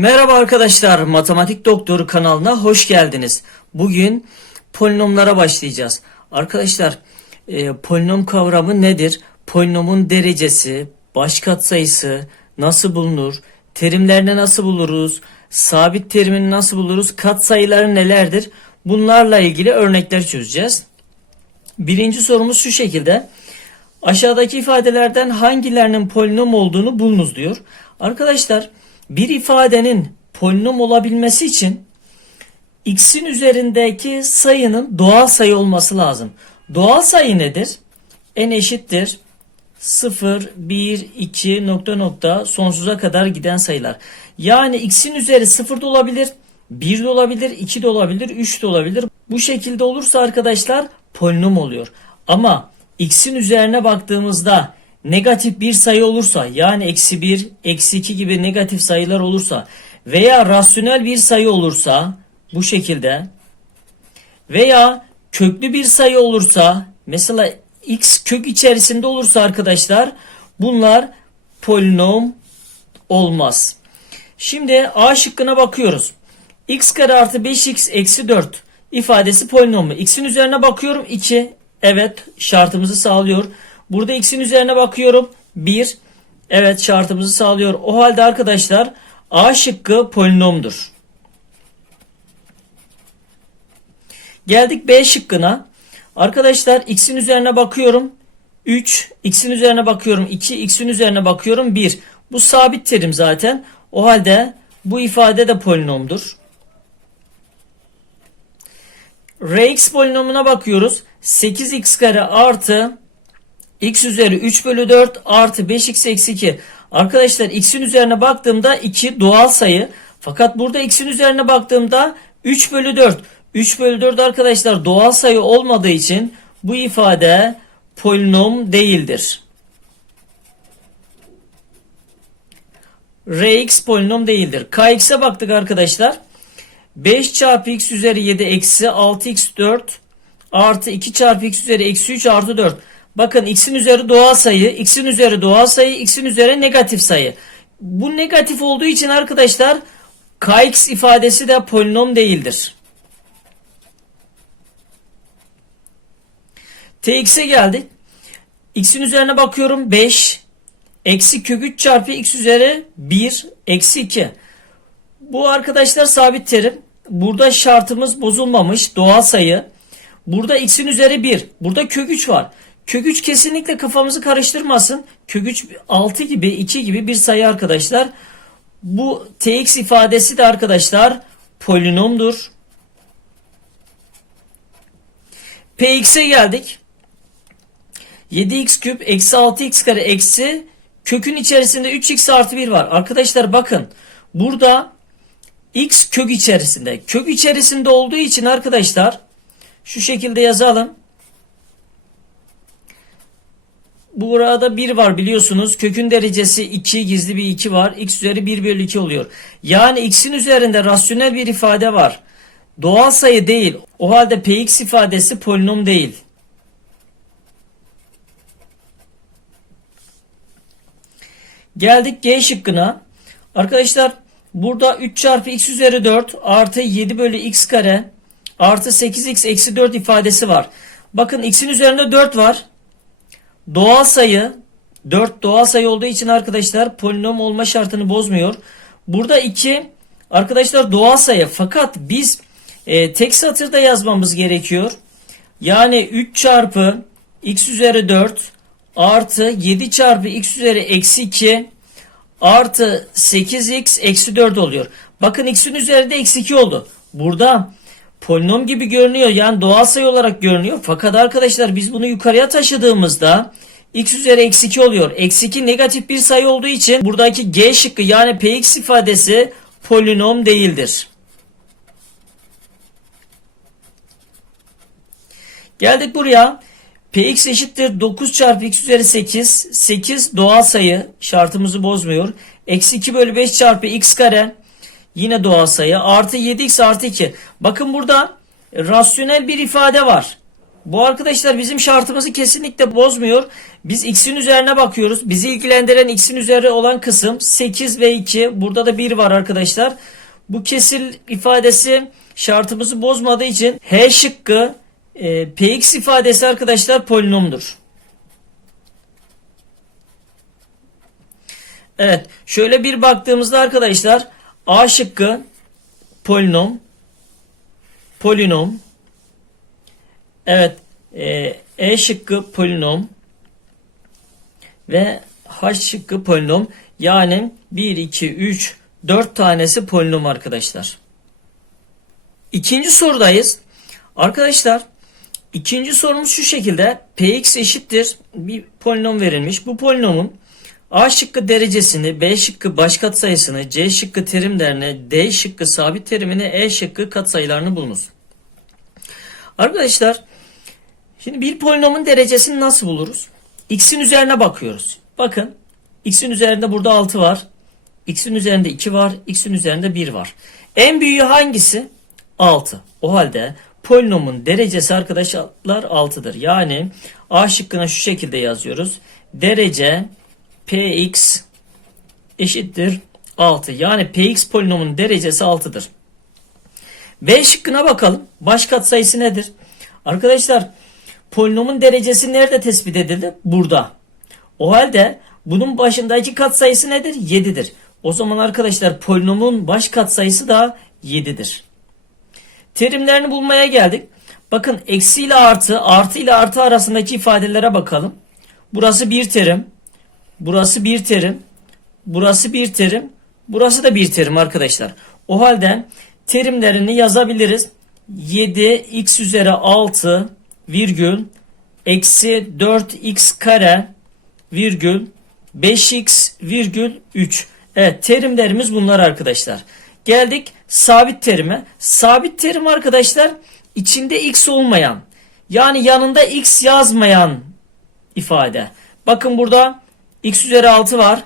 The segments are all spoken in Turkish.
Merhaba arkadaşlar, Matematik Doktoru kanalına hoş geldiniz. Bugün polinomlara başlayacağız. Arkadaşlar, e, polinom kavramı nedir? Polinomun derecesi, baş katsayısı nasıl bulunur? Terimlerini nasıl buluruz? Sabit terimini nasıl buluruz? Katsayıları nelerdir? Bunlarla ilgili örnekler çözeceğiz. Birinci sorumuz şu şekilde. Aşağıdaki ifadelerden hangilerinin polinom olduğunu bulunuz diyor. Arkadaşlar bir ifadenin polinom olabilmesi için x'in üzerindeki sayının doğal sayı olması lazım. Doğal sayı nedir? n eşittir 0, 1, 2 nokta nokta sonsuza kadar giden sayılar. Yani x'in üzeri 0 da olabilir, 1 de olabilir, 2 de olabilir, 3 de olabilir. Bu şekilde olursa arkadaşlar polinom oluyor. Ama x'in üzerine baktığımızda negatif bir sayı olursa yani eksi 1, eksi 2 gibi negatif sayılar olursa veya rasyonel bir sayı olursa bu şekilde veya köklü bir sayı olursa mesela x kök içerisinde olursa arkadaşlar bunlar polinom olmaz. Şimdi A şıkkına bakıyoruz. x kare artı 5x eksi 4 ifadesi polinom mu? x'in üzerine bakıyorum 2. Evet şartımızı sağlıyor. Burada x'in üzerine bakıyorum 1. Evet şartımızı sağlıyor. O halde arkadaşlar A şıkkı polinomdur. Geldik B şıkkına. Arkadaşlar x'in üzerine bakıyorum 3, x'in üzerine bakıyorum 2, x'in üzerine bakıyorum 1. Bu sabit terim zaten. O halde bu ifade de polinomdur. Rx polinomuna bakıyoruz. 8x kare artı x üzeri 3 bölü 4 artı 5x eksi 2. Arkadaşlar x'in üzerine baktığımda 2 doğal sayı. Fakat burada x'in üzerine baktığımda 3 bölü 4. 3 bölü 4 arkadaşlar doğal sayı olmadığı için bu ifade polinom değildir. Rx polinom değildir. Kx'e baktık arkadaşlar. 5 çarpı x üzeri 7 eksi 6x4 artı 2 çarpı x üzeri eksi 3 artı 4. Bakın x'in üzeri doğal sayı, x'in üzeri doğal sayı, x'in üzeri negatif sayı. Bu negatif olduğu için arkadaşlar kx ifadesi de polinom değildir. tx'e geldik. x'in üzerine bakıyorum 5 eksi kök 3 çarpı x üzeri 1 eksi 2. Bu arkadaşlar sabit terim. Burada şartımız bozulmamış. Doğal sayı. Burada x'in üzeri 1. Burada kök 3 var. Kök 3 kesinlikle kafamızı karıştırmasın. Kök 3 6 gibi 2 gibi bir sayı arkadaşlar. Bu tx ifadesi de arkadaşlar polinomdur. px'e geldik. 7x küp eksi 6x kare eksi kökün içerisinde 3x artı 1 var. Arkadaşlar bakın burada x kök içerisinde. Kök içerisinde olduğu için arkadaşlar şu şekilde yazalım. Burada 1 var biliyorsunuz. Kökün derecesi 2 gizli bir 2 var. x üzeri 1 bölü 2 oluyor. Yani x'in üzerinde rasyonel bir ifade var. Doğal sayı değil. O halde px ifadesi polinom değil. Geldik G şıkkına. Arkadaşlar burada 3 çarpı x üzeri 4 artı 7 bölü x kare artı 8x eksi 4 ifadesi var. Bakın x'in üzerinde 4 var. Doğal sayı 4 doğal sayı olduğu için arkadaşlar polinom olma şartını bozmuyor. Burada 2 arkadaşlar doğal sayı fakat biz e, tek satırda yazmamız gerekiyor. Yani 3 çarpı x üzeri 4 artı 7 çarpı x üzeri eksi 2 artı 8x eksi 4 oluyor. Bakın x'in üzerinde eksi 2 oldu. Burada polinom gibi görünüyor. Yani doğal sayı olarak görünüyor. Fakat arkadaşlar biz bunu yukarıya taşıdığımızda x üzeri eksi 2 oluyor. Eksi 2 negatif bir sayı olduğu için buradaki g şıkkı yani px ifadesi polinom değildir. Geldik buraya. Px eşittir 9 çarpı x üzeri 8. 8 doğal sayı şartımızı bozmuyor. Eksi 2 bölü 5 çarpı x kare yine doğal sayı. Artı 7x artı 2. Bakın burada rasyonel bir ifade var. Bu arkadaşlar bizim şartımızı kesinlikle bozmuyor. Biz x'in üzerine bakıyoruz. Bizi ilgilendiren x'in üzeri olan kısım 8 ve 2. Burada da 1 var arkadaşlar. Bu kesir ifadesi şartımızı bozmadığı için H şıkkı e, px ifadesi arkadaşlar polinomdur. Evet şöyle bir baktığımızda arkadaşlar A şıkkı polinom polinom Evet e, E şıkkı polinom ve H şıkkı polinom yani 1 2 3 4 tanesi polinom arkadaşlar. İkinci sorudayız. Arkadaşlar ikinci sorumuz şu şekilde px eşittir bir polinom verilmiş. Bu polinomun A şıkkı derecesini, B şıkkı baş katsayısını, C şıkkı terimlerini, D şıkkı sabit terimini, E şıkkı katsayılarını bulunuz. Arkadaşlar şimdi bir polinomun derecesini nasıl buluruz? X'in üzerine bakıyoruz. Bakın x'in üzerinde burada 6 var. X'in üzerinde 2 var. X'in üzerinde 1 var. En büyüğü hangisi? 6. O halde polinomun derecesi arkadaşlar 6'dır. Yani A şıkkına şu şekilde yazıyoruz. Derece Px eşittir 6. Yani Px polinomun derecesi 6'dır. B şıkkına bakalım. Baş katsayısı nedir? Arkadaşlar polinomun derecesi nerede tespit edildi? Burada. O halde bunun başındaki katsayısı nedir? 7'dir. O zaman arkadaşlar polinomun baş katsayısı da 7'dir. Terimlerini bulmaya geldik. Bakın eksi ile artı, artı ile artı arasındaki ifadelere bakalım. Burası bir terim. Burası bir terim. Burası bir terim. Burası da bir terim arkadaşlar. O halde terimlerini yazabiliriz. 7 x üzeri 6 virgül eksi 4x kare virgül 5x virgül 3. Evet terimlerimiz bunlar arkadaşlar. Geldik sabit terime. Sabit terim arkadaşlar içinde x olmayan yani yanında x yazmayan ifade. Bakın burada x üzeri 6 var.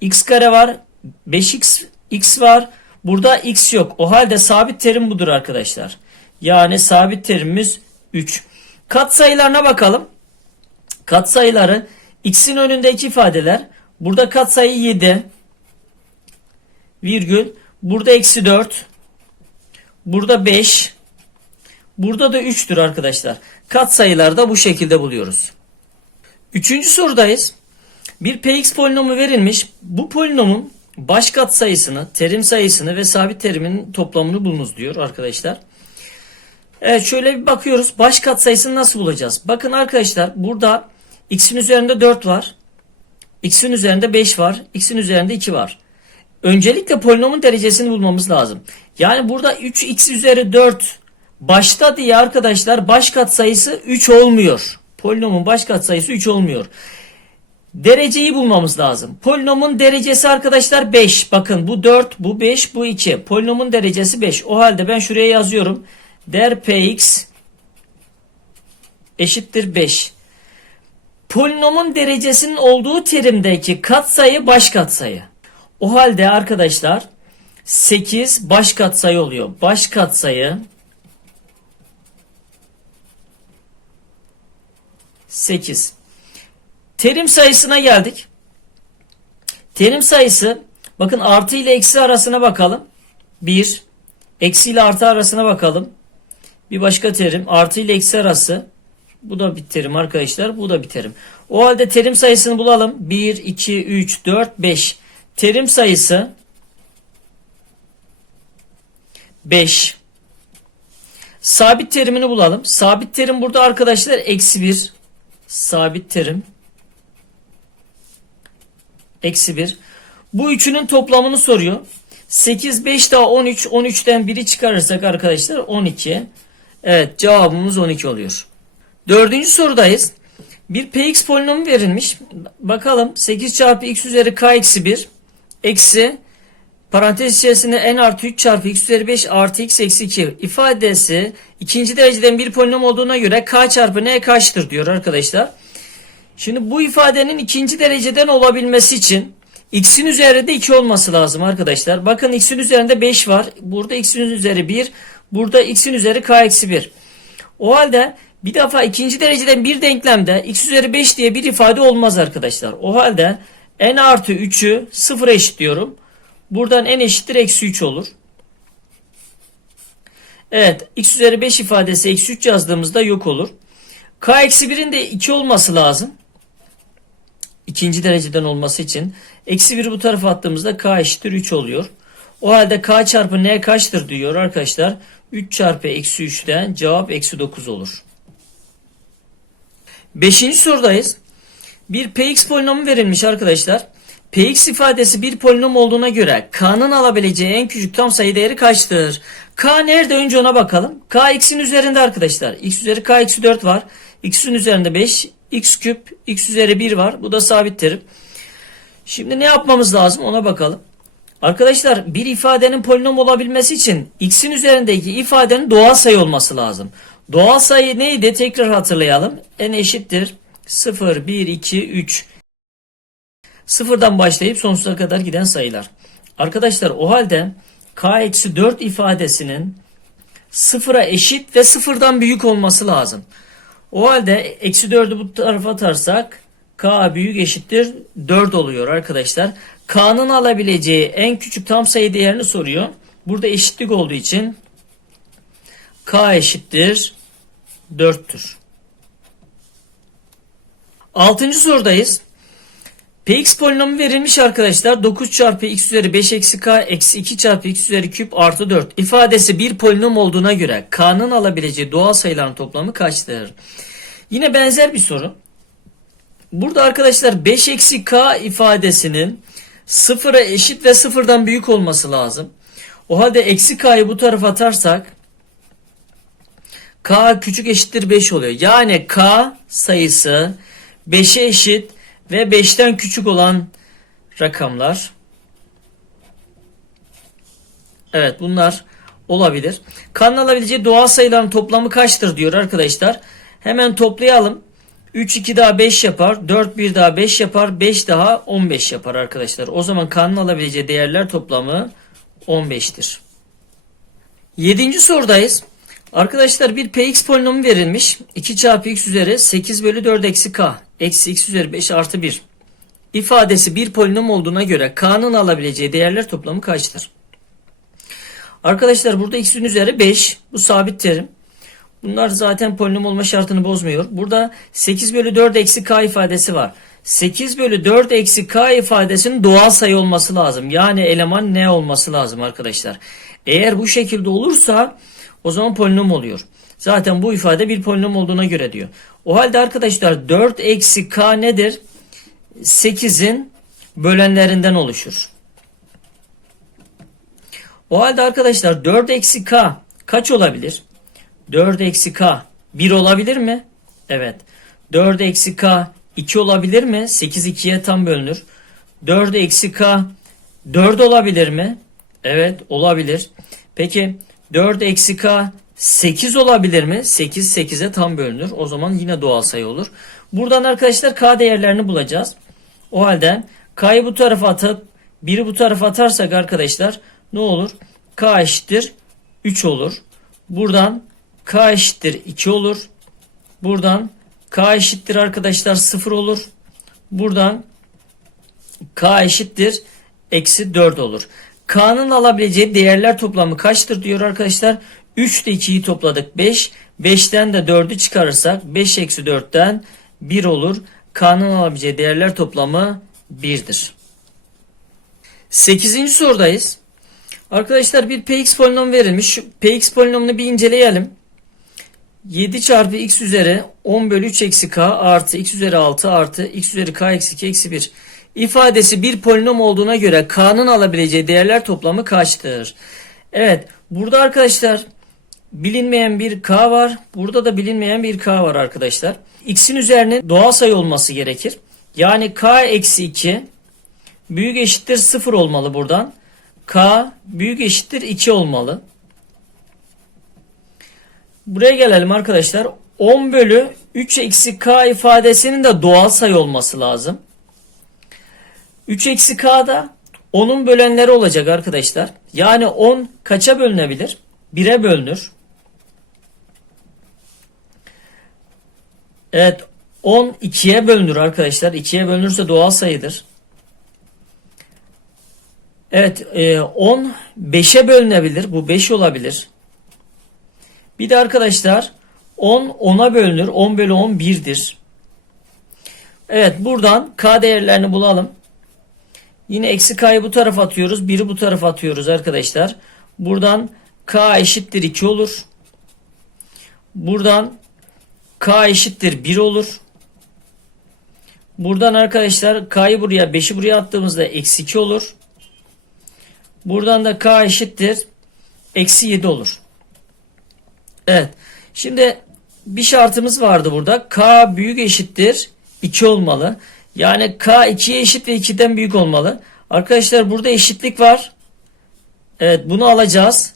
x kare var. 5x x var. Burada x yok. O halde sabit terim budur arkadaşlar. Yani sabit terimimiz 3. Katsayılarına bakalım. Katsayıları x'in önündeki ifadeler. Burada katsayı 7 virgül. Burada eksi 4. Burada 5. Burada da 3'tür arkadaşlar. Katsayıları da bu şekilde buluyoruz. Üçüncü sorudayız. Bir px polinomu verilmiş. Bu polinomun baş katsayısını, terim sayısını ve sabit terimin toplamını bulunuz diyor arkadaşlar. Evet şöyle bir bakıyoruz. Baş katsayısını nasıl bulacağız? Bakın arkadaşlar burada x'in üzerinde 4 var. x'in üzerinde 5 var. x'in üzerinde 2 var. Öncelikle polinomun derecesini bulmamız lazım. Yani burada 3x üzeri 4 başta diye arkadaşlar baş katsayısı 3 olmuyor. Polinomun baş katsayısı 3 olmuyor. Dereceyi bulmamız lazım. Polinomun derecesi arkadaşlar 5. Bakın bu 4, bu 5, bu 2. Polinomun derecesi 5. O halde ben şuraya yazıyorum. Der px eşittir 5. Polinomun derecesinin olduğu terimdeki katsayı baş katsayı. O halde arkadaşlar 8 baş katsayı oluyor. Baş katsayı 8. Terim sayısına geldik. Terim sayısı bakın artı ile eksi arasına bakalım. 1. Eksi ile artı arasına bakalım. Bir başka terim artı ile eksi arası. Bu da bir terim arkadaşlar. Bu da bir terim. O halde terim sayısını bulalım. 1, 2, 3, 4, 5. Terim sayısı 5. Sabit terimini bulalım. Sabit terim burada arkadaşlar eksi 1. Sabit terim eksi 1. Bu üçünün toplamını soruyor. 8, 5 daha 13. 13'ten 1'i çıkarırsak arkadaşlar 12. Evet cevabımız 12 oluyor. Dördüncü sorudayız. Bir px polinomu verilmiş. Bakalım 8 çarpı x üzeri k eksi 1 eksi parantez içerisinde n artı 3 çarpı x üzeri 5 artı x eksi 2 ifadesi ikinci dereceden bir polinom olduğuna göre k çarpı n kaçtır diyor arkadaşlar. Şimdi bu ifadenin ikinci dereceden olabilmesi için x'in üzerinde 2 olması lazım arkadaşlar. Bakın x'in üzerinde 5 var. Burada x'in üzeri 1. Burada x'in üzeri k eksi 1. O halde Bir defa ikinci dereceden bir denklemde x üzeri 5 diye bir ifade olmaz arkadaşlar. O halde n artı 3'ü sıfıra eşitliyorum. Buradan n eşittir eksi 3 olur. Evet x üzeri 5 ifadesi eksi 3 yazdığımızda yok olur. k eksi 1'in de 2 olması lazım. İkinci dereceden olması için. Eksi 1'i bu tarafa attığımızda k eşittir 3 oluyor. O halde k çarpı n kaçtır diyor arkadaşlar. 3 çarpı eksi 3'ten cevap eksi 9 olur. Beşinci sorudayız. Bir px polinomu verilmiş arkadaşlar. px ifadesi bir polinom olduğuna göre k'nın alabileceği en küçük tam sayı değeri kaçtır? k nerede önce ona bakalım. k x'in üzerinde arkadaşlar. x üzeri k eksi 4 var. x'in üzerinde 5. x küp x üzeri 1 var. Bu da sabit terim. Şimdi ne yapmamız lazım ona bakalım. Arkadaşlar bir ifadenin polinom olabilmesi için x'in üzerindeki ifadenin doğal sayı olması lazım. Doğal sayı neydi? Tekrar hatırlayalım. n eşittir 0, 1, 2, 3. Sıfırdan başlayıp sonsuza kadar giden sayılar. Arkadaşlar o halde k eksi 4 ifadesinin sıfıra eşit ve sıfırdan büyük olması lazım. O halde eksi 4'ü bu tarafa atarsak k büyük eşittir 4 oluyor arkadaşlar. k'nın alabileceği en küçük tam sayı değerini soruyor. Burada eşitlik olduğu için k eşittir 4'tür. Altıncı sorudayız. Px polinomu verilmiş arkadaşlar. 9 çarpı x üzeri 5 eksi k eksi 2 çarpı x üzeri küp artı 4. ifadesi bir polinom olduğuna göre k'nın alabileceği doğal sayıların toplamı kaçtır? Yine benzer bir soru. Burada arkadaşlar 5 eksi k ifadesinin sıfıra eşit ve sıfırdan büyük olması lazım. O halde eksi k'yı bu tarafa atarsak k küçük eşittir 5 oluyor. Yani k sayısı 5'e eşit ve 5'ten küçük olan rakamlar. Evet bunlar olabilir. K'nın alabileceği doğal sayıların toplamı kaçtır diyor arkadaşlar. Hemen toplayalım. 3 2 daha 5 yapar. 4 1 daha 5 yapar. 5 daha 15 yapar arkadaşlar. O zaman K'nın alabileceği değerler toplamı 15'tir. 7. sorudayız. Arkadaşlar bir px polinomu verilmiş. 2 çarpı x üzeri 8 bölü 4 eksi k. Eksi x üzeri 5 artı 1. ifadesi bir polinom olduğuna göre k'nın alabileceği değerler toplamı kaçtır? Arkadaşlar burada x'in üzeri 5. Bu sabit terim. Bunlar zaten polinom olma şartını bozmuyor. Burada 8 bölü 4 eksi k ifadesi var. 8 bölü 4 eksi k ifadesinin doğal sayı olması lazım. Yani eleman ne olması lazım arkadaşlar. Eğer bu şekilde olursa o zaman polinom oluyor. Zaten bu ifade bir polinom olduğuna göre diyor. O halde arkadaşlar 4 eksi k nedir? 8'in bölenlerinden oluşur. O halde arkadaşlar 4 eksi k kaç olabilir? 4 eksi k 1 olabilir mi? Evet. 4 eksi k 2 olabilir mi? 8 2'ye tam bölünür. 4 eksi k 4 olabilir mi? Evet olabilir. Peki 4 eksi k 8 olabilir mi? 8 8'e tam bölünür. O zaman yine doğal sayı olur. Buradan arkadaşlar k değerlerini bulacağız. O halde k'yı bu tarafa atıp 1'i bu tarafa atarsak arkadaşlar ne olur? k eşittir 3 olur. Buradan k eşittir 2 olur. Buradan k eşittir arkadaşlar 0 olur. Buradan k eşittir eksi 4 olur. K'nın alabileceği değerler toplamı kaçtır diyor arkadaşlar. 3 ile 2'yi topladık 5. 5'ten de 4'ü çıkarırsak 5 eksi 4'ten 1 olur. K'nın alabileceği değerler toplamı 1'dir. 8. sorudayız. Arkadaşlar bir px polinom verilmiş. Şu px polinomunu bir inceleyelim. 7 çarpı x üzeri 10 bölü 3 eksi k artı x üzeri 6 artı x üzeri k eksi 2 eksi 1 ifadesi bir polinom olduğuna göre k'nın alabileceği değerler toplamı kaçtır? Evet burada arkadaşlar bilinmeyen bir k var. Burada da bilinmeyen bir k var arkadaşlar. x'in üzerine doğal sayı olması gerekir. Yani k eksi 2 büyük eşittir 0 olmalı buradan. k büyük eşittir 2 olmalı. Buraya gelelim arkadaşlar. 10 bölü 3 eksi k ifadesinin de doğal sayı olması lazım. 3 eksi k'da 10'un bölenleri olacak arkadaşlar. Yani 10 kaça bölünebilir? 1'e bölünür. Evet 10 2'ye bölünür arkadaşlar. 2'ye bölünürse doğal sayıdır. Evet e, 10 5'e bölünebilir. Bu 5 olabilir. Bir de arkadaşlar 10 10'a bölünür. 10 bölü 10 1'dir. Evet buradan k değerlerini bulalım. Yine eksi k'yı bu tarafa atıyoruz. 1'i bu tarafa atıyoruz arkadaşlar. Buradan k eşittir 2 olur. Buradan k eşittir 1 olur. Buradan arkadaşlar k'yı buraya 5'i buraya attığımızda eksi 2 olur. Buradan da k eşittir eksi 7 olur. Evet. Şimdi bir şartımız vardı burada. K büyük eşittir 2 olmalı. Yani K 2'ye eşit ve 2'den büyük olmalı. Arkadaşlar burada eşitlik var. Evet bunu alacağız.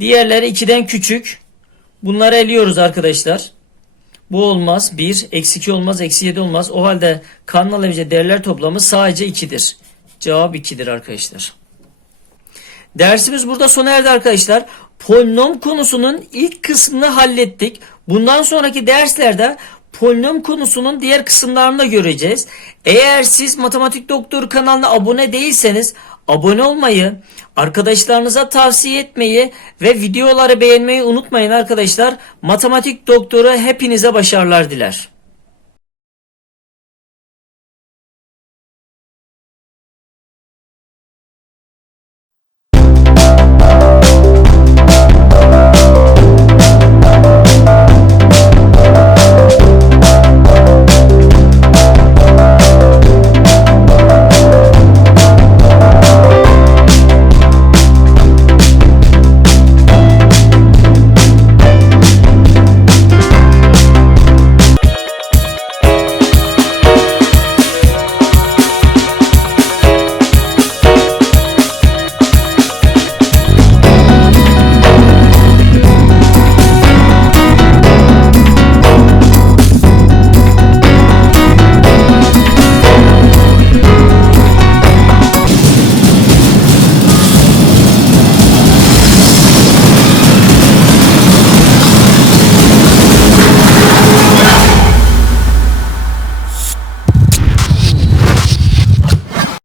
Diğerleri 2'den küçük. Bunları eliyoruz arkadaşlar. Bu olmaz. 1, eksi 2 olmaz, eksi 7 olmaz. O halde K'nın alabileceği değerler toplamı sadece 2'dir. Cevap 2'dir arkadaşlar. Dersimiz burada sona erdi arkadaşlar. Polinom konusunun ilk kısmını hallettik. Bundan sonraki derslerde polinom konusunun diğer kısımlarını da göreceğiz. Eğer siz Matematik Doktor kanalına abone değilseniz abone olmayı, arkadaşlarınıza tavsiye etmeyi ve videoları beğenmeyi unutmayın arkadaşlar. Matematik Doktoru hepinize başarılar diler.